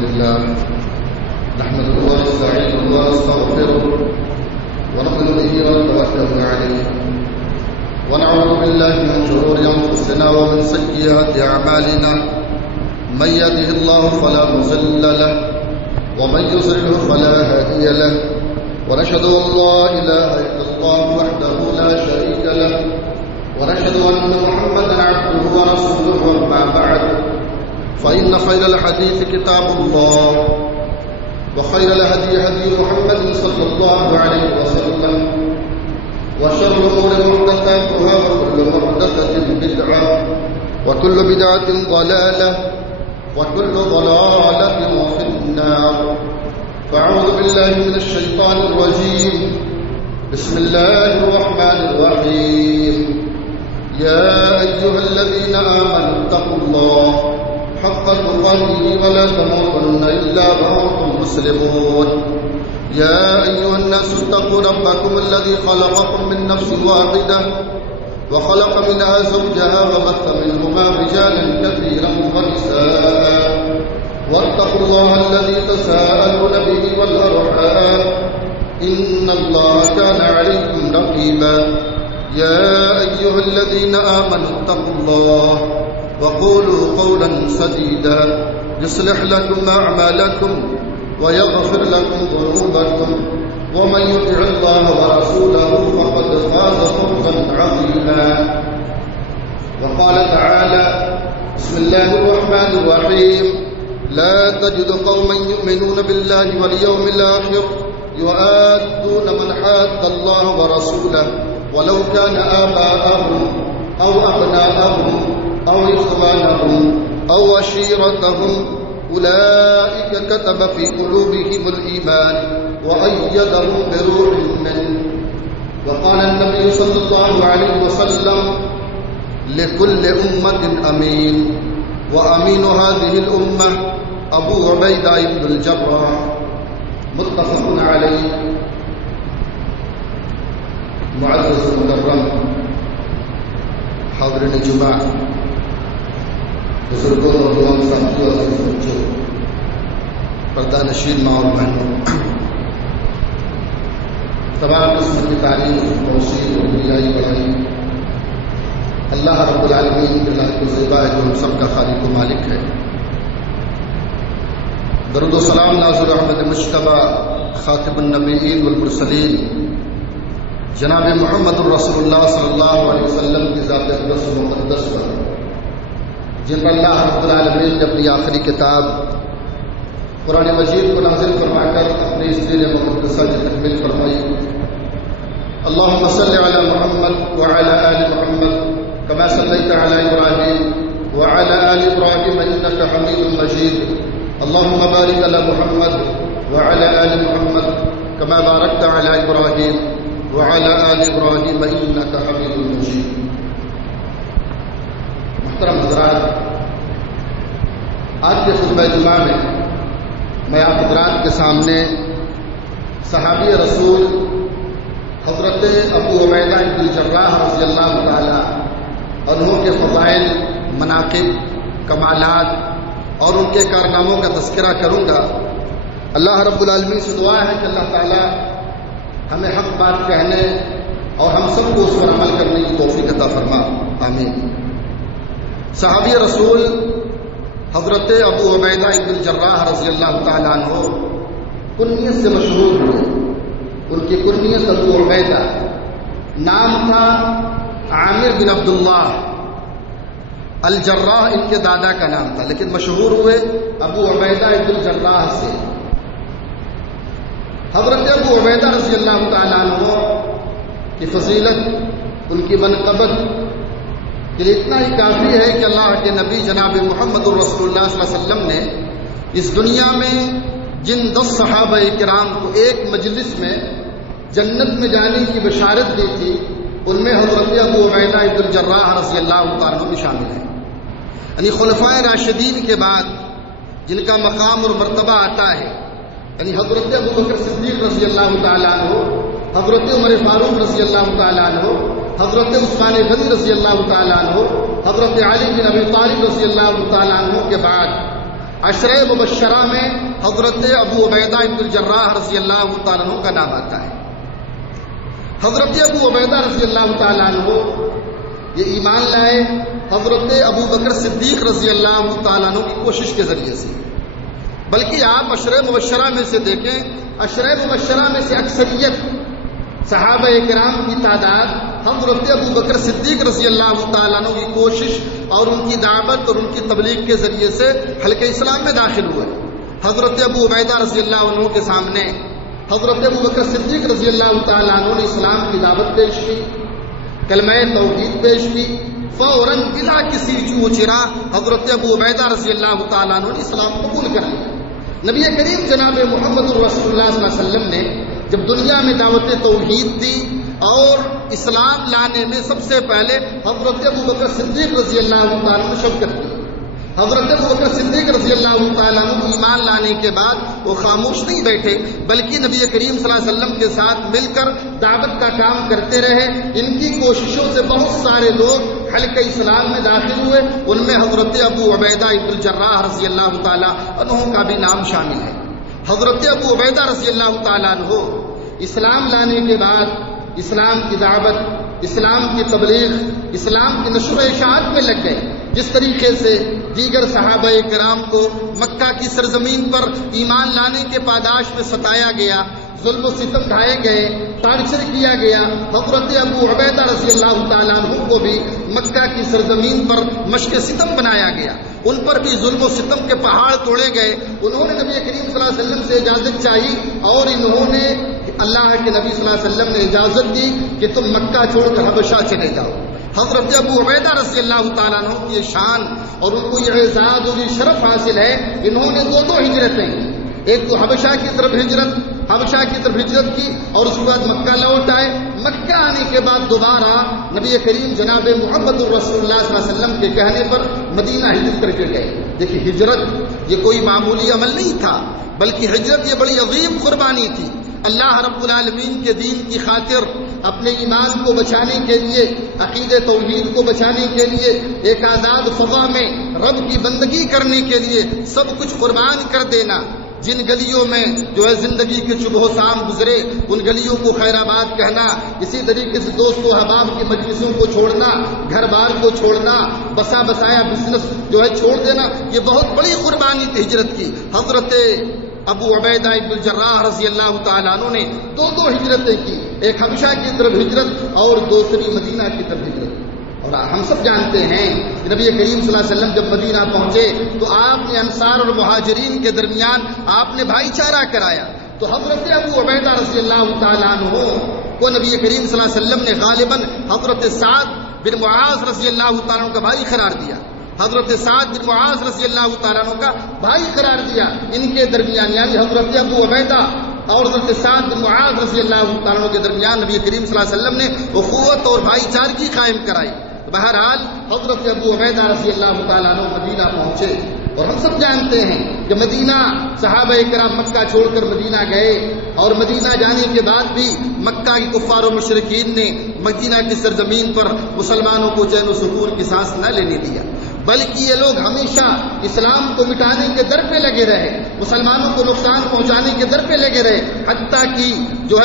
لله نحمده ونستعينه ونستغفره ونؤمن به ونتوكل عليه ونعوذ بالله من شرور أنفسنا ومن سيئات أعمالنا من يهده الله فلا مضل له ومن يضلل فلا هادي له ونشهد أن لا إله إلا الله وحده لا شريك له ونشهد أن محمدا عبده ورسوله أما بعد فإن خير الحديث كتاب الله وخير الهدي هدي محمد صلى الله عليه وسلم وشر الأمور محدثاتها وكل محدثة بدعة وكل بدعة ضلالة وكل ضلالة في النار فأعوذ بالله من الشيطان الرجيم بسم الله الرحمن الرحيم يا أيها الذين آمنوا اتقوا الله حق تقاته ولا تموتن إلا وأنتم مسلمون يا أيها الناس اتقوا ربكم الذي خلقكم من نفس واحدة وخلق منها زوجها وبث منهما رجالا كثيرا ونساء واتقوا الله الذي تساءلون به والأرحام إن الله كان عليكم رقيبا يا أيها الذين آمنوا اتقوا الله وقولوا قولا سديدا يصلح لكم أعمالكم ويغفر لكم ذنوبكم ومن يطع الله ورسوله فقد فاز فوزا عظيما وقال تعالى بسم الله الرحمن الرحيم لا تجد قوما يؤمنون بالله واليوم الآخر يؤادون من حاد الله ورسوله ولو كان آباءهم أو أبناءهم أو إخوانهم أو عشيرتهم أولئك كتب في قلوبهم الإيمان وأيدهم بروح منه وقال النبي صلى الله عليه وسلم لكل أمة أمين وأمين هذه الأمة أبو عبيدة بن الجراح متفق عليه. معزز مکرم حاضرین جمعہ، بزرگوں اور نوجوان ساتھیوں اور بچوں، پردہ نشین ماں اور بہنوں، تمام قسم کی تعلیم توسیع اور دنیائی بڑائی اللہ رب العالمین کے لاکھ زیبا ہے جو ہم سب کا خالق و مالک ہے. درود و سلام نازل احمد مجتبی خاتم النبیین والمرسلین جناب محمد الرسول اللہ صلی اللہ علیہ وسلم کی ذات اقدس و مقدس پر، جن پر اللہ رب العالمین نے اپنی آخری کتاب قرآن مجید کو نازل فرما کر اپنی اس دین مقدسہ کی تکمیل فرمائی. اللهم صل على محمد وعلى آل محمد كما صليت على إبراهيم وعلى آل إبراهيم إنك حميد مجيد. اللهم بارك على محمد وعلى آل محمد كما باركت على إبراهيم وعلى آل إبراهيم إنك حميد مجيد. محترم حضرات، آج کے خطبہ جمعہ میں آپ حضرات کے سامنے صحابی رسول حضرت ابو عبیدہ بن الجراح رضی اللہ تعالی عنہ کے فضائل، مناقب، کمالات اور ان کے کارناموں کا تذکرہ کروں گا. اللہ رب العالمین سے دعا ہے کہ اللہ تعالی ہمیں حق بات کہنے اور ہم سب کو اس پر عمل کرنے کی توفیق عطا فرما، آمین. صحابی رسول حضرت ابو عبیدہ بن الجراح رضی اللہ تعالیٰ عنہ کنیت سے مشہور ہوئے. ان کی کنیت ابو عبیدہ، نام تھا عامر بن عبداللہ الجراح، ان کے دادا کا نام تھا، لیکن مشہور ہوئے ابو عبیدہ بن الجراح سے. حضرت ابو عبیدہ رضی اللہ تعالیٰ عنہ کی فضیلت، ان کی منقبت کہ اتنا ہی کافی ہے کہ اللہ کے نبی جناب محمد الرسول اللہ صلی اللہ علیہ وسلم نے اس دنیا میں جن 10 صحابہ کرام کو ایک مجلس میں جنت میں جانے کی بشارت دی تھی، ان میں حضرت ابو عبیدہ بن الجراح رضی اللہ تعالیٰ عنہ بھی شامل ہیں. یعنی خلفائے راشدین کے بعد جن کا مقام اور مرتبہ آتا ہے، یعنی حضرت ابو بکر صدیق رضی اللہ تعالیٰ عنہ، حضرت عمر فاروق رضی اللہ تعالیٰ عنہ، حضرت عثمان غنی رضی اللہ تعالیٰ عنہ، حضرت علی بن ابی طالب رضی اللہ تعالیٰ عنہ کے بعد عشرہ مبشرہ میں حضرت ابو عبیدہ بن الجراح رضی اللہ تعالیٰ عنہ کا نام آتا ہے۔ حضرت ابو عبیدہ رضی اللہ تعالیٰ عنہ یہ ایمان لائے حضرت ابو بکر صدیق رضی اللہ تعالیٰ عنہ کی کوشش کے ذریعے سے، بلکہ آپ عشرہ مبشرہ میں سے دیکھیں، عشرہ مبشرہ میں سے اکثریت صحابہ کرام کی تعداد حضرت ابو بکر صدیق رضی اللہ تعالیٰ عنہ کی کوشش اور ان کی دعوت اور ان کی تبلیغ کے ذریعے سے حلقہ اسلام میں داخل ہوئے۔ حضرت ابو عبیدہ رضی اللہ عنہ کے سامنے حضرت ابو بکر صدیق رضی اللہ تعالیٰ عنہ نے اسلام کی دعوت پیش کی، کلمہ توحید پیش کی، فوراً بلا کسی چوچرا حضرت ابو عبیدہ رضی اللہ تعالیٰ عنہ نے اسلام قبول کر لیا۔ نبی کریم جناب محمد رسول اللہ صلی اللہ علیہ وسلم نے جب دنیا میں دعوت توحید دی اور اسلام لانے میں سب سے پہلے حضرت ابو بکر صدیق رضی اللہ تعالیٰ عنہ شرکت کی۔ حضرت ابو بکر صدیق رضی اللہ تعالیٰ عنہ ایمان لانے کے بعد وہ خاموش نہیں بیٹھے، بلکہ نبی کریم صلی اللہ علیہ وسلم کے ساتھ مل کر دعوت کا کام کرتے رہے۔ ان کی کوششوں سے بہت سارے لوگ حلقہ اسلام میں داخل ہوئے، ان میں حضرت ابو عبیدہ بن الجراح رضی اللہ تعالیٰ عنہ کا بھی نام شامل ہے۔ حضرت ابو عبیدہ رضی اللہ تعالیٰ عنہ اسلام لانے کے بعد اسلام کی دعوت، اسلام کی تبلیغ، اسلام کی نشر و اشاعت میں لگ گئے۔ جس طریقے سے دیگر صحابہ کرام کو مکہ کی سرزمین پر ایمان لانے کے پاداش میں ستایا گیا، ظلم و ستم ڈھائے گئے، ٹارچر کیا گیا، حضرت ابو عبیدہ رضی اللہ تعالیٰ عنہ کو بھی مکہ کی سرزمین پر مشق ستم بنایا گیا، ان پر بھی ظلم و ستم کے پہاڑ توڑے گئے۔ انہوں نے نبی کریم صلی اللہ علیہ وسلم سے اجازت چاہی اور انہوں نے اللہ کے نبی صلی اللہ علیہ وسلم نے اجازت دی کہ تم مکہ چھوڑ کر حبشہ چلے جاؤ۔ حضرت ابو عبیدہ رضی اللہ تعالیٰ عنہ کی یہ شان اور ان کو یہ اعزاز اور یہ شرف حاصل ہے، انہوں نے دو ہجرتیں کی، ایک تو حبشہ کی طرف ہجرت کی اور اس کے بعد مکہ لوٹ آئے۔ مکہ آنے کے بعد دوبارہ نبی کریم جناب محمد رسول اللہ صلی اللہ علیہ وسلم کے کہنے پر مدینہ ہجرت کر کے گئے۔ دیکھیے ہجرت یہ کوئی معمولی عمل نہیں تھا، بلکہ ہجرت یہ بڑی عظیم قربانی تھی۔ اللہ رب العالمین کے دین کی خاطر اپنے ایمان کو بچانے کے لیے، عقیدہ توحید کو بچانے کے لیے، ایک آزاد فضا میں رب کی بندگی کرنے کے لیے سب کچھ قربان کر دینا۔ جن گلیوں میں جو ہے زندگی کے صبح و شام گزرے، ان گلیوں کو خیر آباد کہنا، اسی طریقے سے دوست و احباب کی مجلسوں کو چھوڑنا، گھر بار کو چھوڑنا، بسا بسایا بزنس جو ہے چھوڑ دینا، یہ بہت بڑی قربانی تھی ہجرت کی۔ حضرت ابو عبیدہ بن الجراح رضی اللہ تعالیٰ عنہ نے دو ہجرتیں کی، ایک حبشہ کی طرف ہجرت اور دوسری مدینہ کی طرف ہجرت۔ اور ہم سب جانتے ہیں کہ نبی کریم صلی اللہ علیہ وسلم جب مدینہ پہنچے تو آپ نے انصار اور مہاجرین کے درمیان آپ نے بھائی چارہ کرایا۔ تو حضرت ابو عبیدہ رضی اللہ تعالیٰ عنہ کو نبی کریم صلی اللہ علیہ وسلم نے غالباً حضرت سعد بن معاذ رضی اللہ تعالیٰ عنہ کا بھائی قرار دیا، حضرت سعد بن معاذ رضی اللہ تعالیٰ عنہ کا بھائی قرار دیا۔ ان کے درمیان یعنی حضرت ابو عبیدہ اور حضرت سعد بن معاذ رضی اللہ تعالیٰ عنہ کے درمیان نبی کریم صلی اللہ علیہ وسلم نے اخوت اور بھائی چارگی قائم کرائی۔ بہرحال حضرت ابو عبیدہ رضی اللہ تعالیٰ عنہ مدینہ پہنچے، اور ہم سب جانتے ہیں کہ مدینہ صحابہ کرام مکہ چھوڑ کر مدینہ گئے، اور مدینہ جانے کے بعد بھی مکہ کے کفار و مشرکین نے مدینہ کی سرزمین پر مسلمانوں کو چین و سکون کی سانس نہ لینے دیا، بلکہ یہ لوگ ہمیشہ اسلام کو مٹانے کے در پہ لگے رہے، مسلمانوں کو نقصان پہنچانے کے در پہ لگے رہے، حتیٰ کہ جو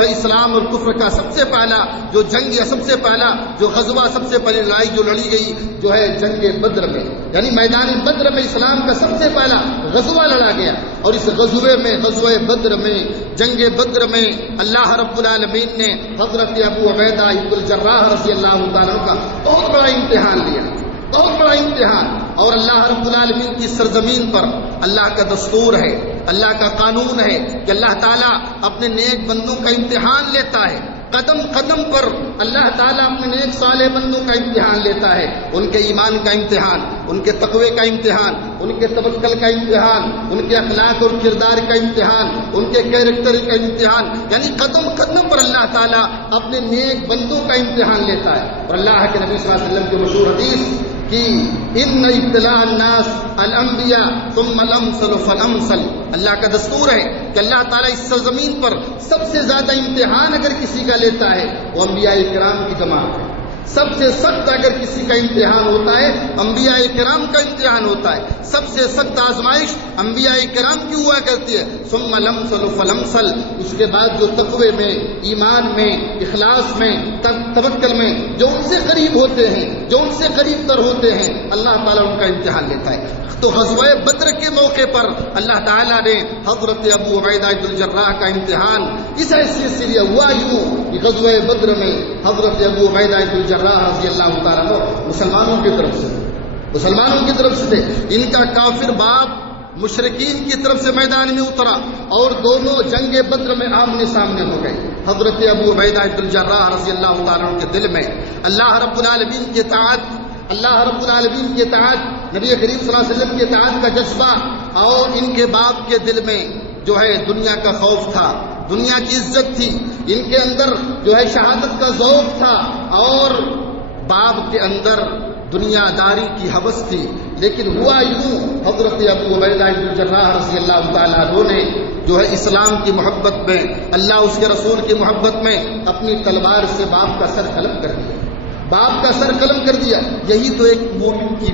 ہے اسلام اور کفر کا سب سے پہلا جو جنگ یا سب سے پہلا جو غزوہ، سب سے پہلی لڑائی جو لڑی گئی جو ہے جنگ بدر میں، یعنی میدان بدر میں اسلام کا سب سے پہلا غزوہ لڑا گیا۔ اور اس غزوہ بدر میں جنگ بدر میں اللہ رب العالمین نے حضرت ابو عبیدہ بن الجراح رضی اللہ تعالیٰ کا بہت بڑا امتحان لیا، بہت بڑا امتحان۔ اور اللہ رب العالمین کی سرزمین پر اللہ کا دستور ہے، اللہ کا قانون ہے کہ اللہ تعالیٰ اپنے نیک بندوں کا امتحان لیتا ہے، قدم قدم پر اللہ تعالیٰ اپنے نیک صالح بندوں کا امتحان لیتا ہے، ان کے ایمان کا امتحان، ان کے تقوی کا امتحان، ان کے توکل کا امتحان، ان کے اخلاق اور کردار کا امتحان، ان کے کیریکٹر کا امتحان، یعنی قدم قدم پر اللہ تعالیٰ اپنے نیک بندوں کا امتحان لیتا ہے۔ اور اللہ کے نبی صلی اللہ علیہ وسلم کی مشہور حدیث کہ ان ابتلاء الناس الانبیاء ثم الامثل فالامثل، اللہ کا دستور ہے کہ اللہ تعالیٰ اس سرزمین پر سب سے زیادہ امتحان اگر کسی کا لیتا ہے وہ انبیاء کرام کی جماعت ہے، سب سے سخت اگر کسی کا امتحان ہوتا ہے انبیاء کرام کا امتحان ہوتا ہے. سب سے سخت آزمائش انبیاء کرام کی ہوا کرتی ہے. ثم لمسل فلمسل، اس کے بعد جو تقوی میں، ایمان میں، اخلاص میں، توکل میں جو ان سے قریب ہوتے ہیں، جو ان سے قریب تر ہوتے ہیں، اللہ تعالیٰ ان کا امتحان لیتا ہے. تو غزوہ بدر کے موقع پر اللہ تعالیٰ نے حضرت ابو عبیدہ بن الجراح کا امتحان اس حیثیت سے لیا. ہوا یوں کہ غزوہ بدر میں حضرت ابو عبیدہ بن الجراح رضی اللہ تعالیٰ عنہ مسلمانوں کی طرف سے تھے. ان کا کافر باپ مشرکین کی طرف سے میدان میں اترا اور دونوں جنگ بدر میں آمنے سامنے ہو گئے. حضرت ابو عبیدہ بن الجراح رضی اللہ تعالیٰ عنہ کے دل میں اللہ رب العالمین کی اطاعت، نبی کریم صلی اللہ علیہ وسلم کی اطاعت کا جذبہ، اور ان کے باپ کے دل میں جو ہے دنیا کا خوف تھا، دنیا کی عزت تھی، ان کے اندر جو ہے شہادت کا ذوق تھا، اور باپ کے اندر دنیا داری کی ہوس تھی. لیکن ہوا یوں حضرت ابو عبیدہ بن الجراح رضی اللہ تعالیٰ عنہ نے جو ہے اسلام کی محبت میں، اللہ اس کے رسول کی محبت میں اپنی تلوار سے باپ کا سر قلم کر دیا. یہی تو ایک مومن کی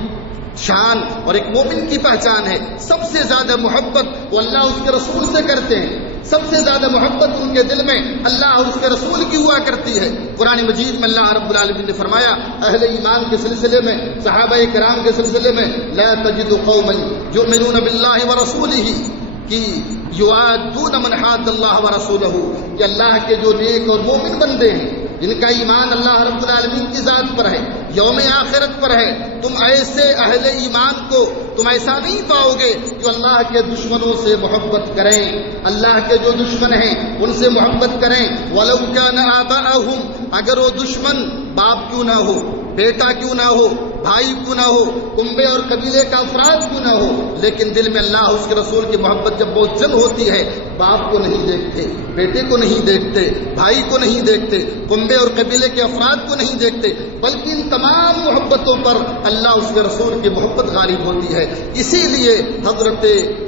شان اور ایک مومن کی پہچان ہے. سب سے زیادہ محبت وہ اللہ اس کے رسول سے کرتے ہیں، سب سے زیادہ محبت ان کے دل میں اللہ اور اس کے رسول کی ہوا کرتی ہے. قرآن مجید میں اللہ رب العالمین نے فرمایا اہل ایمان کے سلسلے میں، صحابہ کرام کے سلسلے میں، لا تجد قوما یؤمنون باللہ ورسولہ کہ یوادون من حاد اللہ ورسولہ، کہ اللہ کے جو نیک اور مومن بندے ہیں جن کا ایمان اللہ رب العالمین کی ذات پر ہے، یوم آخرت پر ہے، تم ایسے اہل ایمان کو تم ایسا نہیں پاؤ گے کہ اللہ کے دشمنوں سے محبت کریں، اللہ کے جو دشمن ہیں ان سے محبت کریں. وَلَوْ كَانَ آبَاءَهُمْ، اگر وہ دشمن باپ کیوں نہ ہو، بیٹا کیوں نہ ہو، بھائی کیوں نہ ہو، کنبے اور قبیلے کا افراد کیوں نہ ہو، لیکن دل میں اللہ اس کے رسول کی محبت جب بہت جلد ہوتی ہے، باپ کو نہیں دیکھتے، بیٹے کو نہیں دیکھتے، بھائی کو نہیں دیکھتے، کنبے اور قبیلے کے افراد کو نہیں دیکھتے، بلکہ ان تمام محبتوں پر اللہ اس کے رسول کی محبت غالب ہوتی ہے. اسی لیے حضرت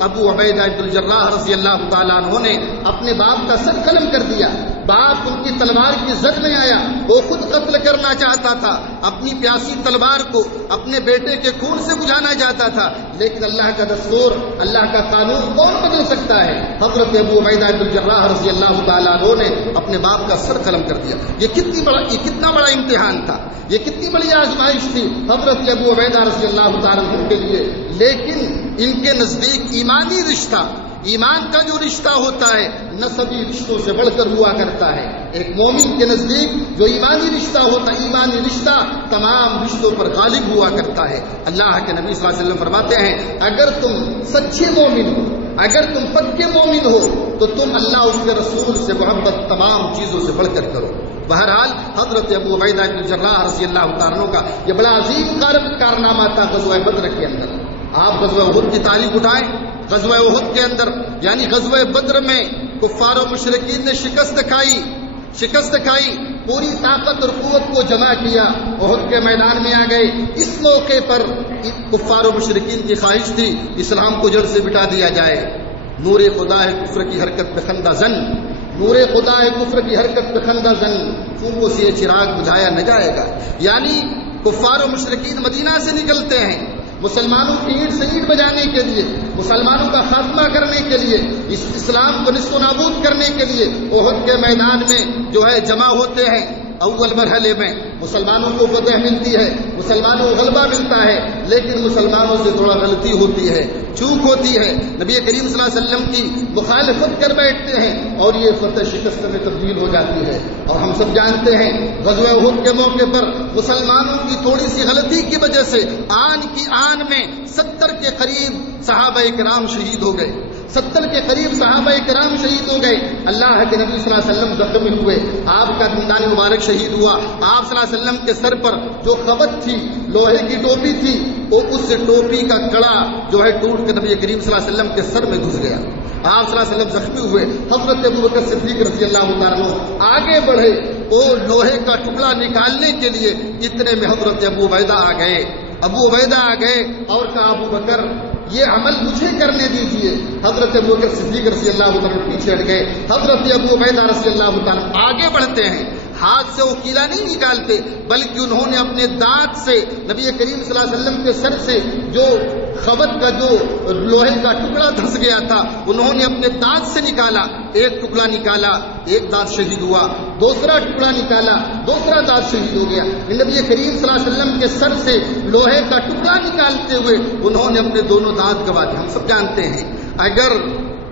ابو عبیدہ بن الجراح رضی اللہ تعالیٰ عنہ نے اپنے باپ کا سر قلم کر دیا. باپ ان کی تلوار کی زد میں آیا، وہ خود قتل کرنا چاہتا تھا، اپنی پیاسی تلوار کو اپنے بیٹے کے خون سے بجھانا چاہتا تھا، لیکن اللہ کا دستور، اللہ کا قانون کون بدل سکتا ہے؟ حضرت ابو عبیدہ بن الجراح رضی اللہ تعالیٰ عنہ نے اپنے باپ کا سر قلم کر دیا. یہ کتنا بڑا امتحان تھا، یہ کتنی بڑی آزمائش تھی حضرت ابو عبیدہ رضی اللہ تعالیٰ عنہ کے لیے. لیکن ان کے نزدیک ایمانی رشتہ، ایمان کا جو رشتہ ہوتا ہے نسبی رشتوں سے بڑھ کر ہوا کرتا ہے. ایک مومن کے نزدیک جو ایمانی رشتہ ہوتا ہے، ایمانی رشتہ تمام رشتوں پر غالب ہوا کرتا ہے. اللہ کے نبی صلی اللہ علیہ وسلم فرماتے ہیں اگر تم سچے مومن ہو، اگر تم پکے مومن ہو تو تم اللہ اس کے رسول سے محبت تمام چیزوں سے بڑھ کر کرو. بہرحال حضرت ابو عبیدہ بن الجراح رضی اللہ تعالیٰ عنہ کا یہ بڑا عظیم کارنامہ تھا غزوہ بدر کے اندر. آپ غزوہ احد کی تاریخ اٹھائیں، غزوہ احد کے اندر یعنی غزوہ بدر میں کفار و مشرکین نے شکست کھائی، پوری طاقت اور قوت کو جمع کیا، احد کے میدان میں آ گئے. اس موقع پر کفار و مشرکین کی خواہش تھی اسلام کو جڑ سے مٹا دیا جائے. نور خدا ہے کفر کی حرکت پہ خندہ زن، نور خدا ہے کفر کی حرکت پہ خندہ زن، پھونکوں سے یہ چراغ بجھایا نہ جائے گا. یعنی کفار و مشرکین مدینہ سے نکلتے ہیں مسلمانوں کی اینٹ سے اینٹ بجانے کے لیے، مسلمانوں کا خاتمہ کرنے کے لیے، اس اسلام کو نصف و نابود کرنے کے لیے احد کے میدان میں جو ہے جمع ہوتے ہیں. اول مرحلے میں مسلمانوں کو فتح ملتی ہے، مسلمانوں کو غلبہ ملتا ہے، لیکن مسلمانوں سے تھوڑا غلطی ہوتی ہے، چوک ہوتی ہے، نبی کریم صلی اللہ علیہ وسلم کی مخالفت کر بیٹھتے ہیں اور یہ فتح شکست میں تبدیل ہو جاتی ہے. اور ہم سب جانتے ہیں غزوہ احد کے موقع پر مسلمانوں کی تھوڑی سی غلطی کی وجہ سے آن کی آن میں 70 کے قریب صحابہ کرام شہید ہو گئے، 70 کے قریب صحابہ کرام شہید ہو گئے. اللہ کے نبی صلی اللہ علیہ وسلم زخمی ہوئے، آپ کا دندان مبارک شہید ہوا. آپ صلی اللہ علیہ وسلم کے سر پر جو قبط تھی، لوہے کی ٹوپی تھی، وہ اس ٹوپی کا کڑا جو ہے ٹوٹ کے نبی کریم صلی اللہ علیہ وسلم کے سر میں گھس گیا. آپ صلی اللہ علیہ وسلم زخمی ہوئے. حضرت ابوبکر صدیق رضی اللہ تعالیٰ عنہ آگے بڑھے، وہ لوہے کا ٹکڑا نکالنے کے لیے، اتنے میں حضرت ابو عبیدہ آ گئے اور کہا ابو بکر یہ عمل مجھے کرنے دیجئے. حضرت ابوبکر صدیق رضی اللہ تعالیٰ پیچھے ہٹ گئے. حضرت ابو عبیدہ رضی اللہ تعالیٰ آگے بڑھتے ہیں. ہاتھ سے وہ کیلا نہیں نکالتے، بلکہ انہوں نے اپنے دانت سے نبی کریم صلی اللہ علیہ وسلم کے سر سے جو خبر کا جو لوہے کا ٹکڑا دھس گیا تھا انہوں نے اپنے دانت سے نکالا، ایک ٹکڑا نکالا، ایک دانت شہید ہوا، دوسرا ٹکڑا نکالا، دوسرا دانت شہید ہو گیا۔ نبی کریم صلی اللہ علیہ وسلم کے سر سے لوہے کا ٹکڑا نکالتے ہوئے انہوں نے اپنے دونوں دانت گنوا دیے۔ ہم سب جانتے ہیں اگر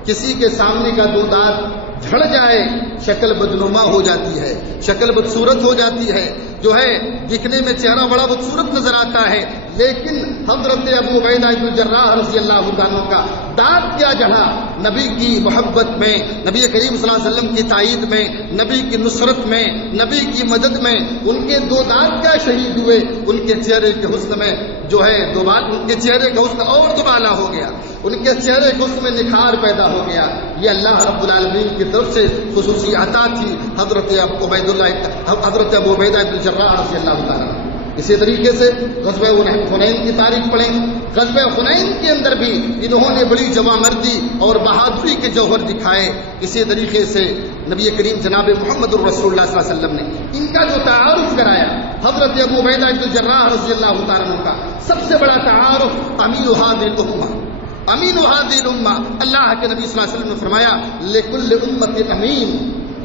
کسی کے سامنے کا دو دانت جھڑ جائے شکل بدنما ہو جاتی ہے، شکل بدصورت ہو جاتی ہے، جو ہے دکھنے میں چہرہ بڑا بدصورت نظر آتا ہے، لیکن حضرت ابو عبیدہ بن الجراح رضی اللہ عنہ کا دانت کیا جڑا نبی کی محبت میں، نبی کریم صلی اللہ علیہ وسلم کی تائید میں، نبی کی نصرت میں، نبی کی مدد میں ان کے دو دانت کیا شہید ہوئے، ان کے چہرے کے حسن میں جو ہے ان کے چہرے کا حسن اور دوبالا ہو گیا، ان کے چہرے کے حسن میں نکھار پیدا ہو گیا۔ یہ اللہ رب العالمین کی طرف سے خصوصی عطا تھی حضرت ابو عبیدہ بن الجراح رضی اللہ تعالیٰ۔ اسی طریقے سے غزوہ حنین کی تاریخ پڑھیں، غزوہ حنین کے اندر بھی انہوں نے بڑی جواں مردی اور بہادری کے جوہر دکھائے۔ اسی طریقے سے نبی کریم جناب محمد الرسول اللہ صلی اللہ علیہ وسلم نے ان کا جو تعارف کرایا حضرت ابو عبیدہ بن الجراح رضی اللہ تعالیٰ عنہ کا سب سے بڑا تعارف امین هذه الامہ، امین هذه الامہ، اللہ کے نبی صلی اللہ علیہ وسلم نے فرمایا لکل امت امین۔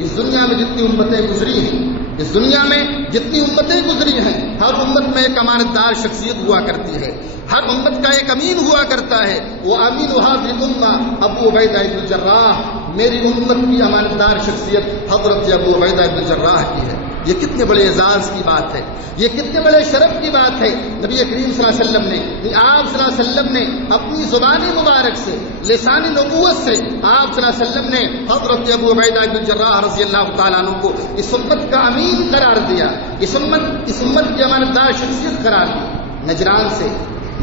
اس دنیا میں جتنی امتیں گزری ہیں، اس دنیا میں جتنی امتیں گزری ہیں، ہر امت میں ایک امانت دار شخصیت ہوا کرتی ہے، ہر امت کا ایک امین ہوا کرتا ہے۔ وہ امین هذه الامہ ابو عبیدہ بن الجراح، میری امت کی امانت دار شخصیت حضرت ابو عبیدہ بن الجراح کی ہے۔ یہ کتنے بڑے اعزاز کی بات ہے، یہ کتنے بڑے شرف کی بات ہے۔ نبی کریم صلی اللہ علیہ وسلم نے، آپ صلی اللہ علیہ وسلم نے اپنی زبان مبارک سے، لسان نبوت سے آپ صلی اللہ علیہ وسلم نے حضرت ابو عبیدہ بن الجراح رضی اللہ تعالیٰ عنہ کو اس امت کا امین قرار دیا، اس امت کی امانت دار شخصیت قرار دی۔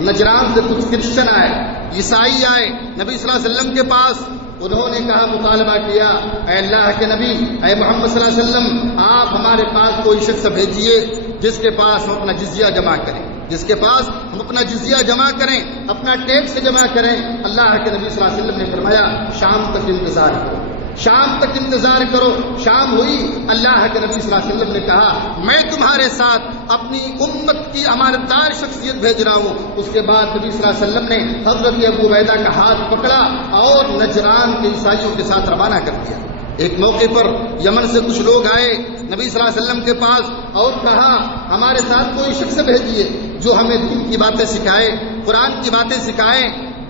نجران سے کچھ کرسچن آئے، عیسائی آئے نبی صلی اللہ علیہ وسلم کے پاس، انہوں نے کہا، مطالبہ کیا، اے اللہ کے نبی، اے محمد صلی اللہ علیہ وسلم، آپ ہمارے پاس کوئی شخص بھیجیے جس کے پاس ہم اپنا جزیہ جمع کریں، جس کے پاس ہم اپنا جزیہ جمع کریں، اپنا ٹیکس جمع کریں۔ اللہ کے نبی صلی اللہ علیہ وسلم نے فرمایا شام تک انتظار کرو، شام تک انتظار کرو۔ شام ہوئی، اللہ کے نبی صلی اللہ علیہ وسلم نے کہا میں تمہارے ساتھ اپنی امت کی امانت دار شخصیت بھیج رہا ہوں۔ اس کے بعد نبی صلی اللہ علیہ وسلم نے حضرت ابو عبیدہ کا ہاتھ پکڑا اور نجران کے عیسائیوں کے ساتھ روانہ کر دیا۔ ایک موقع پر یمن سے کچھ لوگ آئے نبی صلی اللہ علیہ وسلم کے پاس اور کہا ہمارے ساتھ کوئی شخص بھیجیے جو ہمیں دین کی باتیں سکھائے، قرآن کی باتیں سکھائے،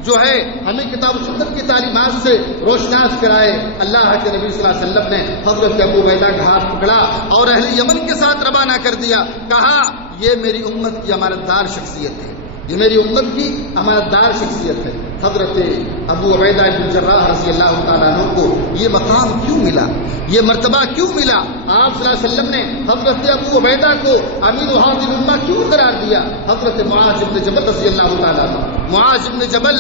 جو ہے ہمیں کتاب و سنت کی تعلیمات سے روشناس کرائے۔ اللہ کے نبی صلی اللہ علیہ وسلم نے حضرت ابو عبیدہ کا ہاتھ پکڑا اور اہل یمن کے ساتھ روانہ کر دیا، کہا یہ میری امت کی امانت دار شخصیت ہے، یہ میری امت کی امانت دار شخصیت ہے۔ حضرت ابو عبیدہ بن الجراح رضی اللہ تعالیٰ عنہ کو یہ مقام کیوں ملا، یہ مرتبہ کیوں ملا؟ آپ صلی اللہ علیہ وسلم نے حضرت ابو عبیدہ کو امین هذه الامہ کیوں قرار دیا؟ حضرت معاذ بن جبل رضی اللہ تعالیٰ عنہ، معاذ بن جبل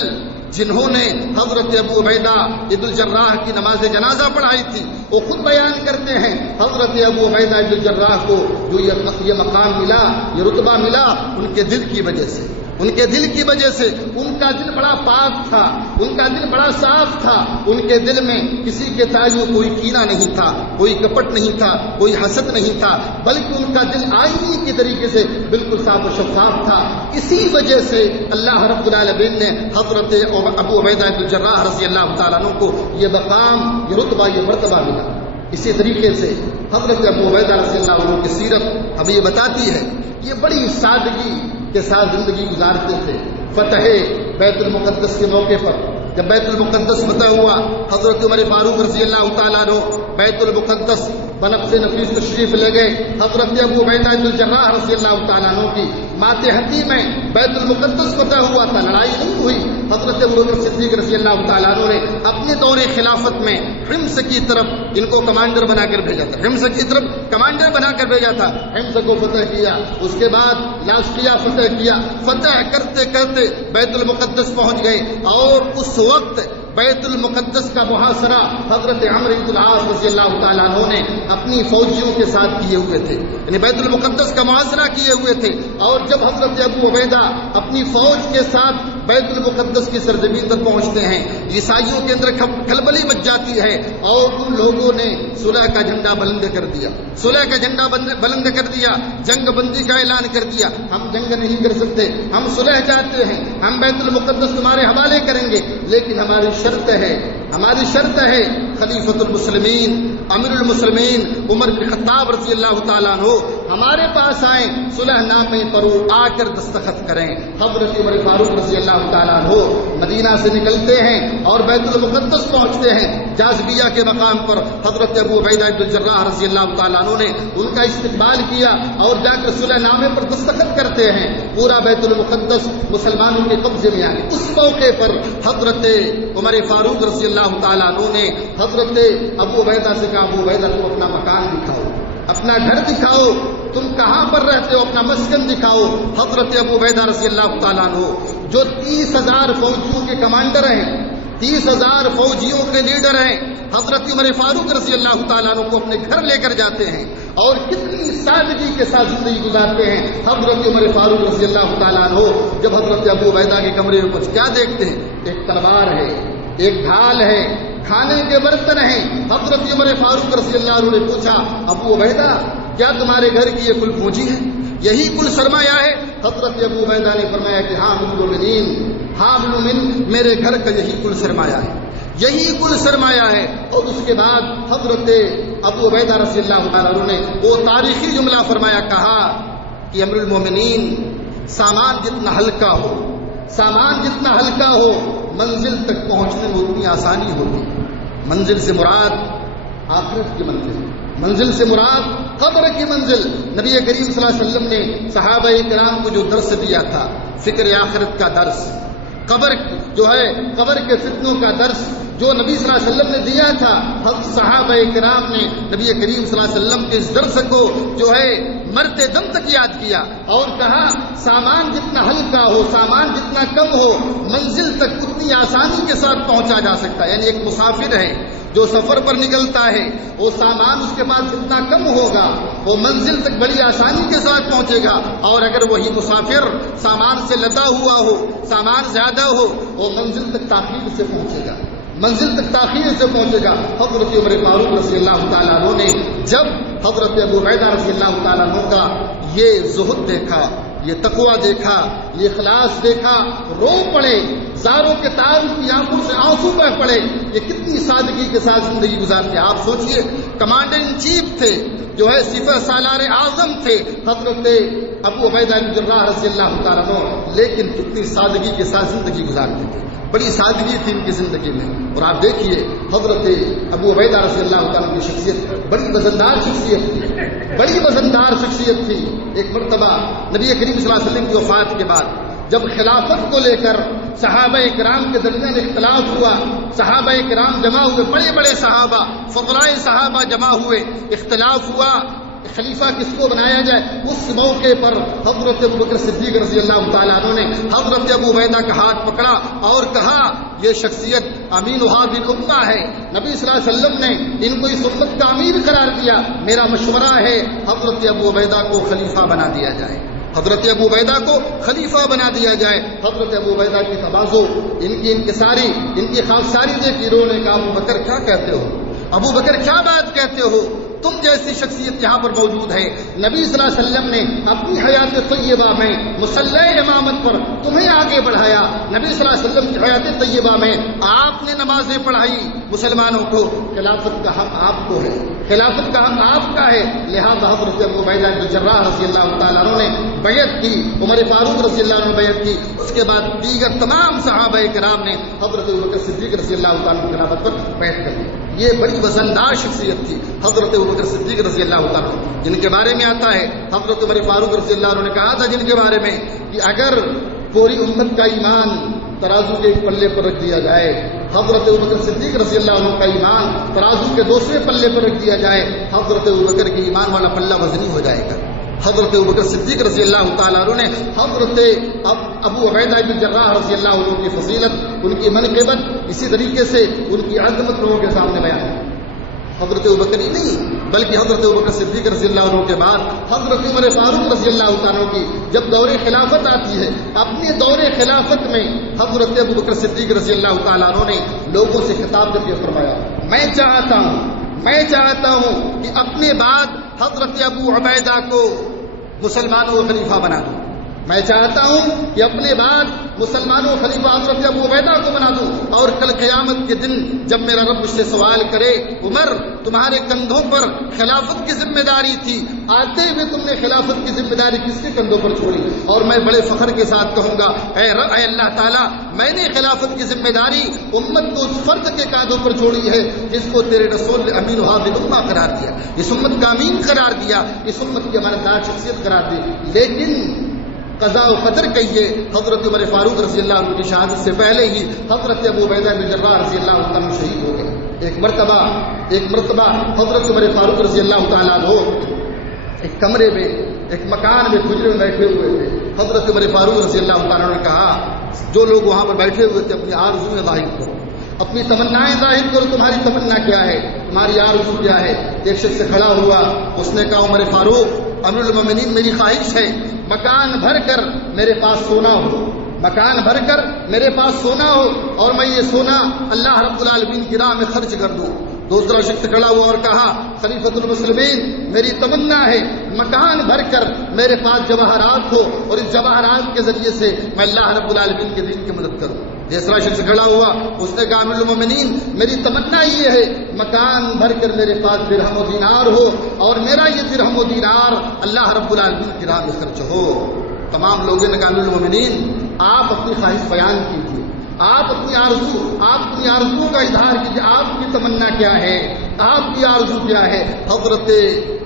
جنہوں نے حضرت ابو عبیدہ بن الجراح کی نماز جنازہ پڑھائی تھی، وہ خود بیان کرتے ہیں حضرت ابو عبیدہ بن الجراح کو جو یہ مقام ملا، یہ رتبہ ملا، ان کے دل کی وجہ سے، ان کے دل کی وجہ سے۔ ان کا دل بڑا پاک تھا، ان کا دل بڑا صاف تھا، ان کے دل میں کسی کے تعلق کوئی کینہ نہیں تھا، کوئی کپٹ نہیں تھا، کوئی حسد نہیں تھا، بلکہ ان کا دل آئینے کی طریقے سے بالکل صاف و شفاف تھا۔ اسی وجہ سے اللہ رب العالمین نے حضرت ابو عبیدہ بن الجراح رضی اللہ تعالیٰ عنہ کو یہ مقام، یہ رتبہ، یہ مرتبہ ملا۔ اسی طریقے سے حضرت ابو عبیدہ رضی اللہ عنہ کی سیرت ہمیں یہ بتاتی ہے، یہ بڑی سادگی کے ساتھ زندگی گزارتے تھے۔ فتح بیت المقدس کے موقع پر جب بیت المقدس فتح ہوا، حضرت عمر فاروق رضی اللہ تعالیٰ عنہ بیت المقدس بنفس نفیس تشریف لے گئے۔ حضرت ابو عبیدہ بن الجراح رضی اللہ تعالیٰ عنہ کی ماتحتی میں بیت المقدس فتح ہوا تھا، لڑائی نہیں ہوئی۔ حضرت ابوبکر صدیق رضی اللہ تعالیٰ عنہ نے اپنے دور خلافت میں حمص کی طرف ان کو کمانڈر بنا کر بھیجا تھا، حمص کی طرف کمانڈر بنا کر بھیجا تھا، حمص کو فتح کیا، اس کے بعد لاسکیہ فتح کیا، فتح کرتے کرتے بیت المقدس پہنچ گئے، اور اس وقت بیت المقدس کا محاصرہ حضرت عمرو بن العاص رضی اللہ تعالیٰ عنہ نے اپنی فوجیوں کے ساتھ کیے ہوئے تھے، یعنی بیت المقدس کا محاصرہ کیے ہوئے تھے۔ اور جب حضرت ابو عبیدہ اپنی فوج کے ساتھ بیت المقدس کی سرزمین تک پہنچتے ہیں، عیسائیوں کے اندر کھلبلی مچ جاتی ہے اور ان لوگوں نے صلح کا جھنڈا بلند کر دیا، صلح کا جھنڈا بلند کر دیا، جنگ بندی کا اعلان کر دیا۔ ہم جنگ نہیں کر سکتے، ہم صلح چاہتے ہیں، ہم بیت المقدس تمہارے حوالے کریں گے، لیکن ہماری شرط ہے خلیفۃ المسلمین امیر المسلمین عمر بن خطاب رضی اللہ تعالیٰ عنہ ہمارے پاس آئیں، صلح نامے پر آ کر دستخط کریں۔ حضرت عمر فاروق رضی اللہ تعالیٰ عنہ مدینہ سے نکلتے ہیں اور بیت المقدس پہنچتے ہیں۔ جاذبیہ کے مقام پر حضرت ابو عبیدہ بن الجراح رضی اللہ تعالیٰ عنہ نے ان کا استقبال کیا اور جا کر صلح نامے پر دستخط کرتے ہیں۔ پورا بیت المقدس مسلمانوں کے قبضے میں آ گیا۔ اس موقع پر حضرت عمر فاروق رضی اللہ تعالیٰ عنہ نے حضرت ابو عبیدہ سے کہا، ابو عبیدہ تم اپنا مکان دکھاؤ، اپنا گھر دکھاؤ، تم کہاں پر رہتے ہو، اپنا مسکن دکھاؤ۔ حضرت ابو عبیدہ رضی اللہ تعالیٰ عنہ جو 30,000 فوجیوں کے کمانڈر ہیں، 30,000 فوجیوں کے لیڈر ہیں، حضرت عمر فاروق رضی اللہ تعالیٰ عنہ کو اپنے گھر لے کر جاتے ہیں اور کتنی سادگی کے ساتھ زندگی گزارتے ہیں۔ حضرت عمر فاروق رضی اللہ تعالیٰ عنہ جب حضرت ابو عبیدہ کے کمرے میں کچھ کیا دیکھتے ہیں، ایک تلوار ہے، ایک ڈھال ہے، کھانے کے برتن ہیں۔ حضرت عمر فاروق رضی اللہ عنہ نے پوچھا، ابو عبیدہ کیا تمہارے گھر کی یہ کل پونجی ہے، یہی کل سرمایہ ہے؟ حضرت ابو عبیدہ نے فرمایا کہ ہاں بالمؤمنین میرے گھر کا یہی کل سرمایہ ہے، یہی کل سرمایہ ہے۔ اور اس کے بعد حضرت ابو عبیدہ رضی اللہ عنہ نے وہ تاریخی جملہ فرمایا، کہا کہ امیر المومنین سامان جتنا ہلکا ہو منزل تک پہنچنے میں اتنی آسانی ہوگی۔ منزل سے مراد آخرت کی منزل سے مراد قبر کی منزل۔ نبی کریم صلی اللہ علیہ وسلم نے صحابہ کرام کو جو درس دیا تھا، فکر آخرت کا درس، قبر کے فتنوں کا درس جو نبی صلی اللہ علیہ وسلم نے دیا تھا، صحابہ کرام نے نبی کریم صلی اللہ علیہ وسلم کے اس درس کو مرتے دم تک یاد کیا اور کہا سامان جتنا ہلکا ہو، سامان جتنا کم ہو، منزل تک اتنی آسانی کے ساتھ پہنچا جا سکتا ہے۔ یعنی ایک مسافر ہے جو سفر پر نکلتا ہے، وہ سامان اس کے پاس جتنا کم ہوگا وہ منزل تک بڑی آسانی کے ساتھ پہنچے گا، اور اگر وہی مسافر سامان سے لدا ہوا ہو، سامان زیادہ ہو، وہ منزل تک تاخیر سے پہنچے گا۔ حضرت عمر فاروق رضی اللہ تعالیٰ عنہ نے جب حضرت ابو عبیدہ رضی اللہ تعالیٰ عنہ کا یہ زہد دیکھا، یہ تقویٰ دیکھا، یہ اخلاص دیکھا، رو پڑے، زاروں کے تار کی آنکھوں سے آنسو بہ پڑے۔ یہ کتنی سادگی کے ساتھ زندگی گزارتے ہیں۔ آپ سوچئے، کمانڈر ان چیف تھے، سپہ سالار اعظم تھے حضرت ابو عبیدہ بن الجراح رضی اللہ تعالیٰ عنہ، لیکن کتنی سادگی کے ساتھ زندگی گزارتے تھے، بڑی سادگی تھی ان کی زندگی میں۔ اور آپ دیکھیے حضرت ابو عبیدہ رضی اللہ تعالیٰ کی شخصیت بڑی وزندار شخصیت تھی۔ ایک مرتبہ نبی کریم صلی اللہ علیہ وسلم کی وفات کے بعد جب خلافت کو لے کر صحابہ کرام کے درمیان اختلاف ہوا، صحابہ کرام جمع ہوئے، بڑے بڑے صحابہ، فضلاء صحابہ جمع ہوئے، اختلاف ہوا خلیفہ کس کو بنایا جائے۔ اس موقع پر حضرت ابوبکر صدیق رضی اللہ تعالیٰ عنہ نے حضرت ابو عبیدہ کا ہاتھ پکڑا اور کہا یہ شخصیت امین هذه الامہ ہے، نبی صلی اللہ علیہ وسلم نے ان کو اس امت کا امیر قرار دیا، میرا مشورہ ہے حضرت ابو عبیدہ کو خلیفہ بنا دیا جائے، حضرت ابو عبیدہ کو خلیفہ بنا دیا جائے۔ حضرت ابو عبیدہ کی تواضع، ان کی انکساری، ان کی خاکساری دیکھی، انہوں نے کہا ابو بکر کیا کہتے ہو، ابو بکر کیا بات کہتے ہو، تم جیسی شخصیت یہاں پر موجود ہے۔ نبی صلی اللہ علیہ وسلم نے اپنی حیات طیبہ میں مصلی امامت پر تمہیں آگے بڑھایا، نبی صلی اللہ علیہ وسلم کی حیات طیبہ میں آپ نے نمازیں پڑھائی مسلمانوں کو، خلافت کا حق آپ کو ہے، خلافت کا حق آپ کا ہے۔ لہذا حضرت ابو عبیدہ بن الجراح رضی اللہ تعالیٰ عنہ نے بیعت کی، عمر فاروق رضی اللہ عنہ نے بیعت کی، اس کے بعد دیگر تمام صحابہ کرام نے حضرت ابوبکر صدیق رضی اللہ تعالیٰ عنہ کی خلافت پر بیعت کر لی۔ یہ بڑی وزندار شخصیت تھی حضرت ابوبکر صدیق رضی اللہ تعالیٰ عنہ، جن کے بارے میں آتا ہے حضرت عمر فاروق رضی اللہ عنہ نے کہا تھا جن کے بارے میں کہ اگر پوری امت کا ایمان ترازو کے ایک پلے پر رکھ دیا جائے، حضرت ابوبکر صدیق رضی اللہ عنہ کا ایمان ترازو کے دوسرے پلے پر رکھ دیا جائے، حضرت ابوبکر کے ایمان والا پلہ وزنی ہو جائے گا۔ حضرت ابوبکر صدیق رضی اللہ تعالیٰ عنہ نے حضرت ابو عبیدہ بن الجراح رضی اللہ عنہ کی فضیلت، ان کی منقبت، اسی طریقے سے ان کی عظمت لوگوں کے سامنے بیان کی۔ حضرت ابوبکر ہی نہیں بلکہ حضرت ابوبکر صدیق رضی اللہ عنہ کے بعد حضرت عمر فاروق رضی اللہ عنہ کی جب دور خلافت آتی ہے، اپنے دور خلافت میں حضرت ابوبکر صدیق رضی اللہ تعالیٰ عنہ نے لوگوں سے خطاب کر کے فرمایا، میں چاہتا ہوں کہ اپنے بعد حضرت ابو عبیدہ کو مسلمانوں کا خلیفہ بنا دوں، میں چاہتا ہوں کہ اپنے بعد مسلمانوں خلیفہ حضرت ابو عبیدہ کو بنا دوں، اور کل قیامت کے دن جب میرا رب مجھ سے سوال کرے، عمر تمہارے کندھوں پر خلافت کی ذمہ داری تھی، آتے ہوئے تم نے خلافت کی ذمہ داری کس کے کندھوں پر چھوڑی؟ اور میں بڑے فخر کے ساتھ کہوں گا، اے اللہ تعالیٰ، میں نے خلافت کی ذمہ داری امت کو اس فرد کے کاندھوں پر چھوڑی ہے جس کو تیرے رسول نے امین حاضر امہ قرار دیا، اس امت کا امین قرار دیا، اس امت کی امانتدار شخصیت قرار دی۔ لیکن قضاء و قدر کہیے، حضرت عمر فاروق رضی اللہ عنہ کی شہادت سے پہلے ہی حضرت ابو عبیدہ بن جراح رضی اللہ عنہ شہید ہو گئے۔ ایک مرتبہ حضرت عمر فاروق رضی اللہ تعالیٰ عنہ ایک کمرے میں، ایک مکان میں، حجرے میں بیٹھے ہوئے تھے۔ حضرت عمر فاروق رضی اللہ تعالیٰ عنہ نے کہا، جو لوگ وہاں پر بیٹھے ہوئے تھے، اپنی آرزویں ظاہر کرو، اپنی تمنائیں ظاہر کرو، تمہاری تمنا کیا ہے، تمہاری آرزو کیا ہے؟ ایک شخص کھڑا ہوا، اس نے کہا، عمر فاروق امیر المومنین، میری خواہش ہے مکان بھر کر میرے پاس سونا ہو، مکان بھر کر میرے پاس سونا ہو، اور میں یہ سونا اللہ رب العالمین کی راہ میں خرچ کر دوں۔ دوسرا شخص کھڑا ہوا اور کہا، خلیفۃ المسلمین، میری تمنا ہے مکان بھر کر میرے پاس جواہرات ہو، اور اس جواہرات کے ذریعے سے میں اللہ رب العالمین کے دین کی مدد کروں۔ تیسرا شخص کھڑا ہوا، اس نے کہا، امیر المومنین، میری تمنا یہ ہے مکان بھر کر میرے پاس درہم و دینار ہو، اور میرا یہ درہم و دینار اللہ رب العالمین کی راہ میں خرچ ہو۔ تمام لوگوں نے کہا، امیر المومنین، آپ اپنی خواہش بیان کیجیے، آپ اپنی آرزو کا اظہار کیجیے، آپ کی تمنا کیا ہے، آپ کی آرزو کیا ہے؟ حضرت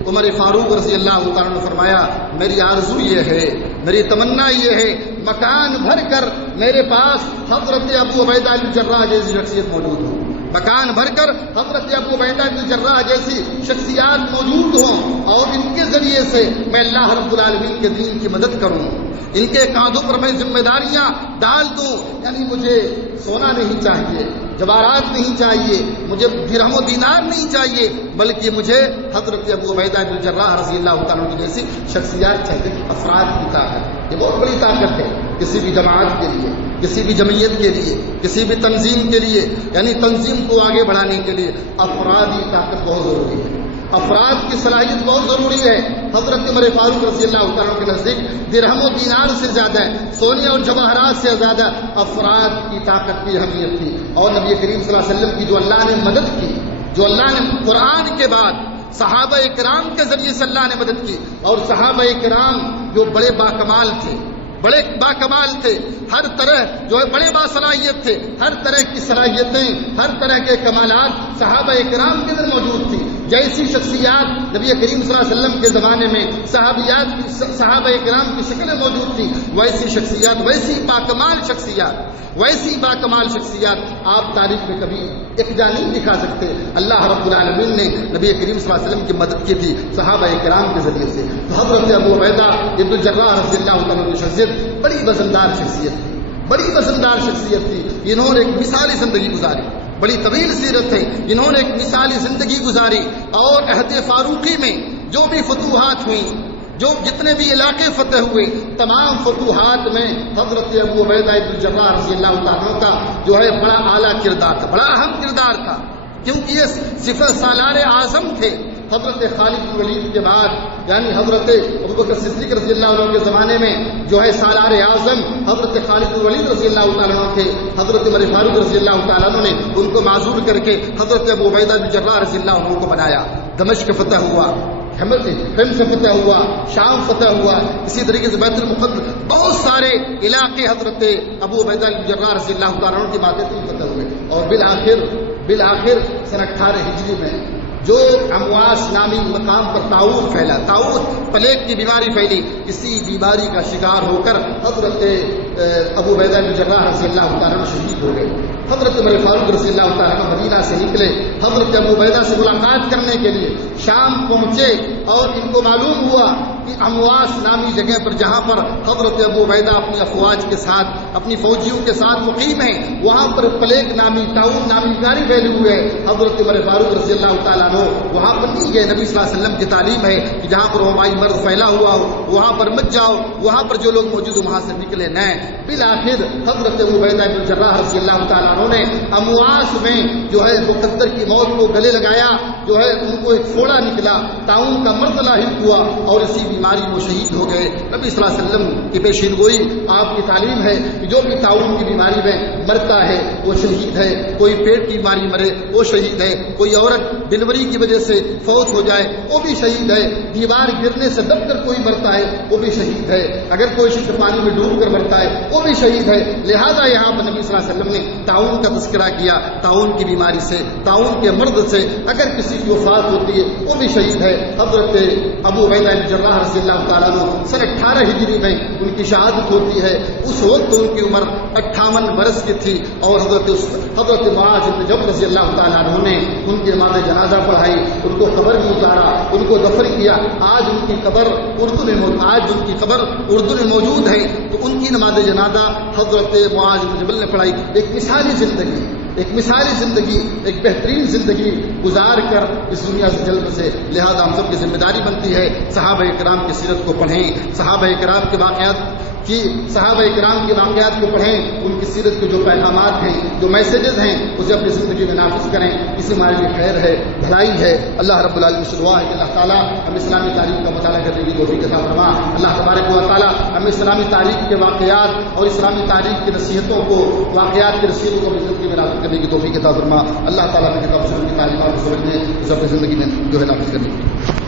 عمر فاروق رضی اللہ تعالیٰ نے فرمایا، میری آرزو یہ ہے، میری تمنا یہ ہے، مکان بھر کر میرے پاس حضرت ابو عبیدہ بن جراح جیسی شخصیت موجود ہو، مکان بھر کر حضرت ابو عبیدہ بن جراح جیسی شخصیات موجود ہوں، اور ان کے ذریعے سے میں اللہ رب العالمین کے دین کی مدد کروں، ان کے کاندھوں پر میں ذمہ داریاں ڈال دوں۔ یعنی مجھے سونا نہیں چاہیے، جواہرات نہیں چاہیے، مجھے درہم و دینار نہیں چاہیے، بلکہ مجھے حضرت ابو عبیدہ بن جراح رضی اللہ تعالیٰ عنہ جیسی شخصیات چاہیے۔ افراد کی طاقت، یہ بہت بڑی طاقت ہے کسی بھی جماعت کے لیے، کسی بھی جمعیت کے لیے، کسی بھی تنظیم کے لیے، یعنی تنظیم کو آگے بڑھانے کے لیے افرادی طاقت بہت ضروری ہے، افراد کی صلاحیت بہت ضروری ہے۔ حضرت عمر فاروق رضی اللہ تعالیٰ کے نزدیک درہم و دینار سے زیادہ، سونے اور جواہرات سے زیادہ افراد کی طاقت کی اہمیت تھی۔ اور نبی کریم صلی اللہ علیہ وسلم کی جو اللہ نے مدد کی، جو اللہ نے قرآن کے بعد صحابہ کرام کے ذریعے سے اللہ نے مدد کی، اور صحابہ کرام جو بڑے باکمال تھے، ہر طرح جو ہے بڑے باصلاحیت تھے، ہر طرح کی صلاحیتیں، ہر طرح کے کمالات صحابہ کرام کے اندر موجود تھی۔ جیسی شخصیات نبی کریم صلی اللہ علیہ وسلم کے زمانے میں صحابہ کرام کی شکلیں موجود تھی، ویسی شخصیات، ویسی باکمال شخصیات آپ تاریخ میں کبھی اکجا نہیں دکھا سکتے۔ اللہ رب العالمین نے نبی کریم صلی اللہ علیہ وسلم کی مدد کی تھی صحابہ کرام کے ذریعے سے۔ تو حضرت ابو عبیدہ ابن جراح رضی اللہ عنہ کی شخصیت بڑی وزندار شخصیت تھی، انہوں نے ایک مثالی زندگی گزاری، بڑی طویل سیرت ہے، انہوں نے ایک مثالی زندگی گزاری، اور عہد فاروقی میں جو بھی فتوحات ہوئیں، جو جتنے بھی علاقے فتح ہوئے، تمام فتوحات میں حضرت ابو عبیدہ بن جراح رضی اللہ عنہ کا جو ہے بڑا اعلیٰ کردار تھا، بڑا اہم کردار تھا، کیونکہ یہ صفت سالار اعظم تھے۔ حضرت خالد بن ولید کے بعد، یعنی حضرت ابوبکر صدیق رضی اللہ عنہ کے زمانے میں جو ہے سالار اعظم حضرت خالد بن ولید رضی اللہ تعالیٰ عنہ تھے۔ حضرت عمر فاروق رضی اللہ تعالیٰ عنہ نے ان کو معذور کر کے حضرت ابو عبیدہ بن جراح رضی اللہ عنہ کو بنایا۔ دمشق فتح ہوا، حمص فتح ہوا، شام فتح ہوا، اسی طریقے سے بیت المقدس، بہت سارے علاقے حضرت ابو عبیدہ بن جراح رضی اللہ تعالیٰ عنہ کی باتیں فتح ہوئے، اور بالآخر سن 18 ہجری میں جو امواس نامی مقام پر طاعون پھیلا، طاعون پلیگ کی بیماری پھیلی، اسی بیماری کا شکار ہو کر حضرت ابو عبیدہ بن جراح رضی اللہ تعالیٰ عنہ شہید ہو گئے۔ حضرت عمر فاروق رضی اللہ تعالیٰ عنہ مدینہ سے نکلے، حضرت ابو عبیدہ سے ملاقات کرنے کے لیے شام پہنچے، اور ان کو معلوم ہوا کہ امواس نامی جگہ پر جہاں پر حضرت ابو عبیدہ اپنی افواج کے ساتھ اپنی فوجیوں کے ساتھ مقیم ہیں، وہاں پر پلیگ نامی طاعون نامی بیماری پھیلی ہوئی ہے۔ حضرت عمر فاروق رضی اللہ تعالیٰ عنہ وہاں پر نہیں گئے۔ نبی صلی اللہ علیہ وسلم کی تعلیم ہے کہ جہاں پر وبائی مرض پھیلا ہوا ہو وہاں پر مت جاؤ، وہاں پر جو لوگ موجود ہو وہاں سے نکلے نہ۔ بالآخر حضرت ابو عبیدہ بن جراح رضی اللہ تعالیٰ عنہ نے امواس میں جو ہے مقدر کی موت کو گلے لگایا، جو ہے ان کو ایک پھوڑا نکلا، طاعون کا مرض لاحق ہوا اور اسی بیماری میں شہید ہو گئے۔ نبی صلی اللہ علیہ وسلم کی پیشین گوئی آپ کی تعلیم ہے کہ جو بھی طاعون کی بیماری میں مرتا ہے وہ شہید ہے، کوئی پیٹ کی بیماری مرے وہ شہید ہے، کوئی عورت ڈلیوری کی وجہ سے فوت ہو جائے وہ بھی شہید ہے، دیوار گرنے سے دب کر کوئی مرتا ہے وہ بھی شہید ہے، اگر کوئی شخص پانی میں ڈوب کر مرتا ہے وہ بھی شہید ہے۔ لہذا یہاں پر نبی صلی اللہ علیہ وسلم نے طاعون کا تذکرہ کیا، طاعون کی بیماری سے، طاعون کے مرض سے اگر کسی کی وفات ہوتی ہے وہ بھی شہید ہے۔ حضرت ابو عبیدہ بن جراح رضی اللہ تعالیٰ عنہ سن 18 ہجری میں ان کی شہادت ہوتی ہے۔ اس وقت ان کی عمر 58 برس کی تھی اور حضرت معاذ بن جبل رضی اللہ تعالیٰ عنہ نے ان کی نماز جنازہ پڑھائی، ان کو قبر میں اتارا، ان کو دفن کیا۔ آج ان کی قبر اردو میں موجود ہے، تو ان کی نماز جنازہ حضرت معاذ بن جبل نے پڑھائی۔ ایک مثالی زندگی، ایک بہترین زندگی گزار کر اس دنیا سے جلد سے، لہذا ہم سب کی ذمہ داری بنتی ہے صحابہ کرام کی سیرت کو پڑھیں، صحابہ کرام کے واقعات کو پڑھیں، ان کی سیرت کے جو پیغامات ہیں، جو میسیجز ہیں اسے اپنی زندگی میں نافذ کریں، اسی ہمارے لیے خیر ہے، بھلائی ہے۔ اللہ رب العالمین سے دعا ہے کہ اللہ تعالیٰ ہم اسلامی تاریخ کا مطالعہ کرنے کی توفیق عطا فرما۔ اللہ تبارک و تعالیٰ ہم اسلامی تاریخ کے واقعات اور اسلامی تاریخ کی نصیحتوں کو، واقعات کی نصیحتوں کو اپنی زندگی میں نافذ کرنے کی توفیق عطا فرما۔ اللہ تعالیٰ نے کتاب سنت کی تعلیمات کو سمجھنے، اسے اپنی زندگی میں جو ہے نافذ کرنے کی